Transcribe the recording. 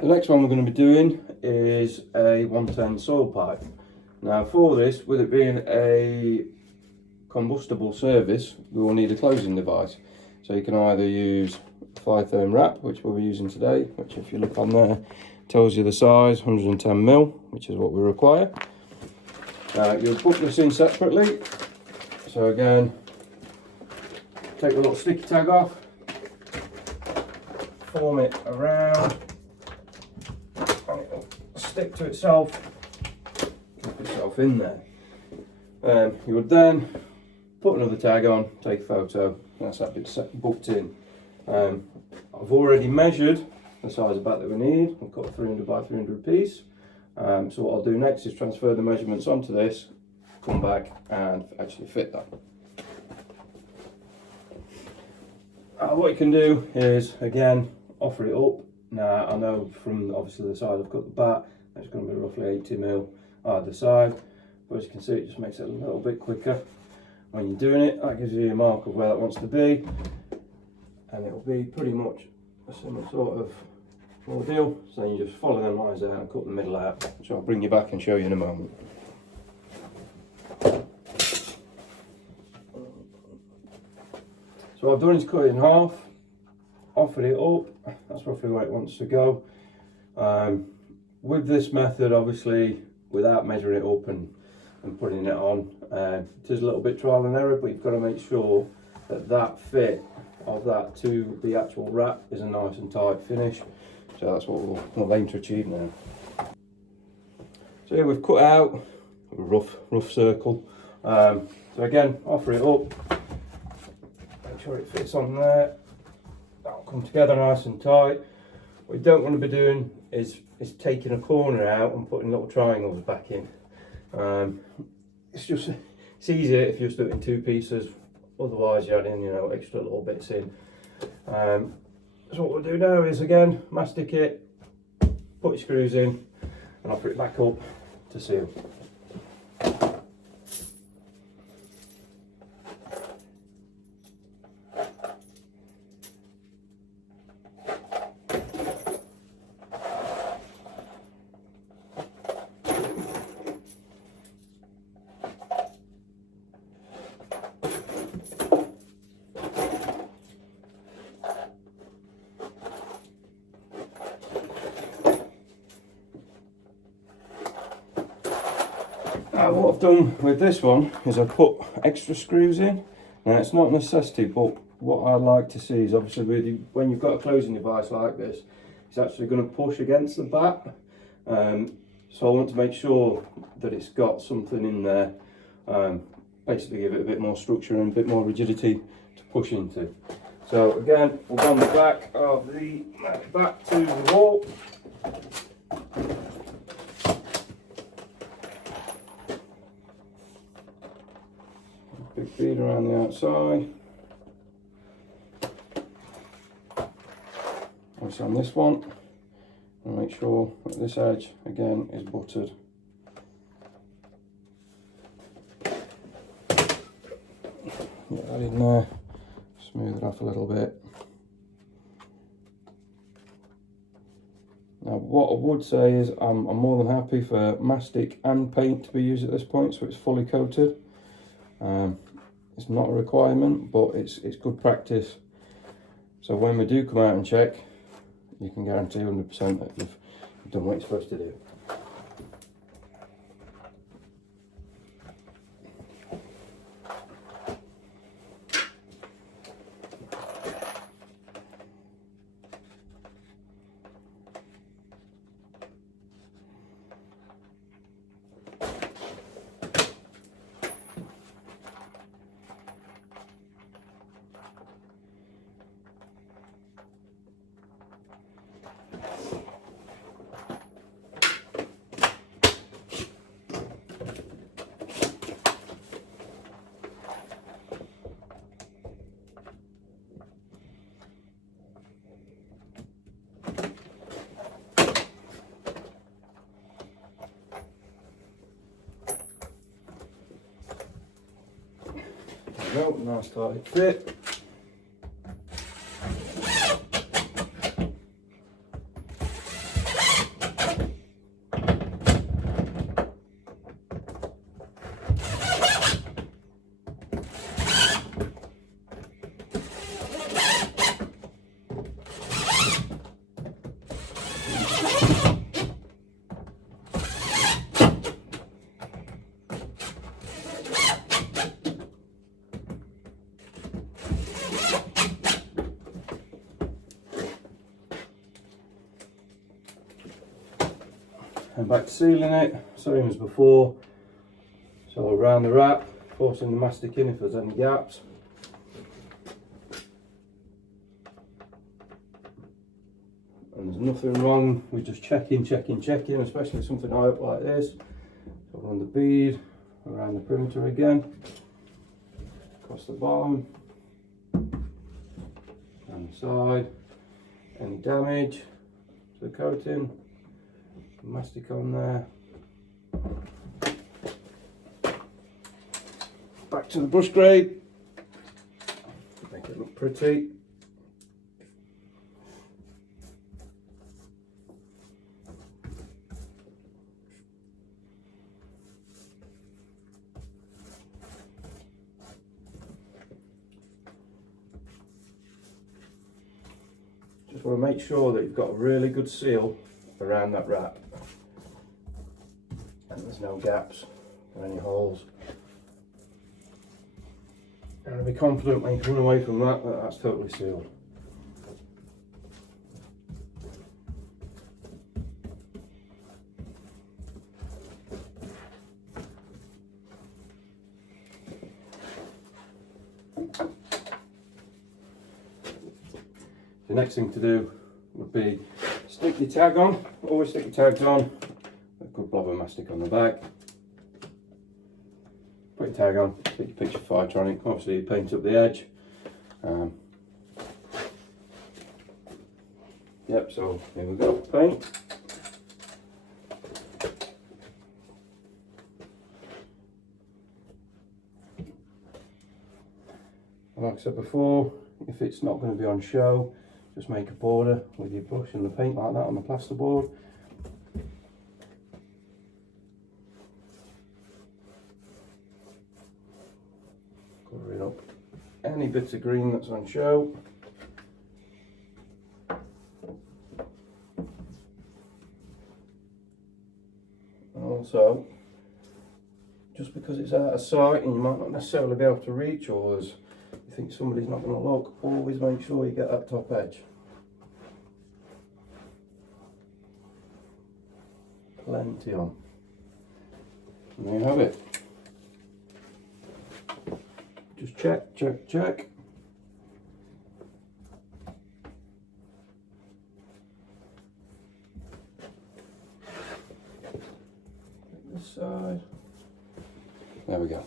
The next one we're going to be doing is a 110 soil pipe. Now for this, with it being a combustible service, we will need a closing device. So you can either use fire therm wrap, which we'll be using today, which if you look on there, tells you the size, 110mm, which is what we require. You'll put this in separately. So again, take the little sticky tag off, form it around, and it'll stick to itself, keep itself in there. You would then put another tag on, take a photo, that's that bit booked in. I've already measured the size of bat that we need. I've got a 300 by 300 piece. So what I'll do next is transfer the measurements onto this, come back and actually fit that. What you can do is, again, offer it up. Now I know from obviously the side I've got the bat, it's going to be roughly 80mm either side, but as you can see it just makes it a little bit quicker when you're doing it. That gives you a mark of where that wants to be, and it'll be pretty much a similar sort of ordeal. So then you just follow them lines out and cut the middle out, which I'll bring you back and show you in a moment. So what I've done is cut it in half, offered it up, that's roughly where it wants to go. With this method, obviously, without measuring it up and putting it on, it is a little bit trial and error, but you've got to make sure that that fit of that to the actual wrap is a nice and tight finish. So that's what we'll aim to achieve now. So yeah, we've cut out a rough circle. So again, offer it up, make sure it fits on there. That'll come together nice and tight. What you don't want to be doing is taking a corner out and putting little triangles back in. It's easier if you just do it in two pieces. Otherwise, you're adding, extra little bits in. So what we'll do now is, again, mastic it, put your screws in, and offer it back up to seal. What I've done with this one is I've put extra screws in. Now it's not a necessity, but what I like to see is obviously when you've got a closing device like this, it's actually going to push against the bat. So I want to make sure that it's got something in there, basically give it a bit more structure and a bit more rigidity to push into. So again, we'll go on the back of the bat to the wall. Big feed around the outside. Also on this one, and make sure that this edge again is buttered. Get that in there, smooth it off a little bit. Now what I would say is I'm more than happy for mastic and paint to be used at this point, so it's fully coated. It's not a requirement, but it's good practice. So when we do come out and check, you can guarantee 100% that you've done what you're supposed to do. There we go, nice tight fit. and back to sealing it, same as before. So around the wrap, forcing the mastic in if there's any gaps. And there's nothing wrong with just checking, especially something like this. So run the bead around the perimeter again, across the bottom, and the side. Any damage to the coating, mastic on there. Back to the brush grade, make it look pretty. Just want to make sure that you've got a really good seal around that wrap and there's no gaps or any holes. And be confident when you come away from that that's totally sealed. The next thing to do would be stick your tag on. Always stick your tags on. A good blob of mastic on the back. Put your tag on, stick your picture Firetronic. Obviously you paint up the edge. Yep, so here we go, paint. Like I said before, if it's not going to be on show, just make a border with your brush and the paint like that on the plasterboard. Covering up any bits of green that's on show. And also, just because it's out of sight and you might not necessarily be able to reach, or you think somebody's not going to look, always make sure you get that top edge. Plenty on. And there you have it. Just check, check, check. This side. There we go.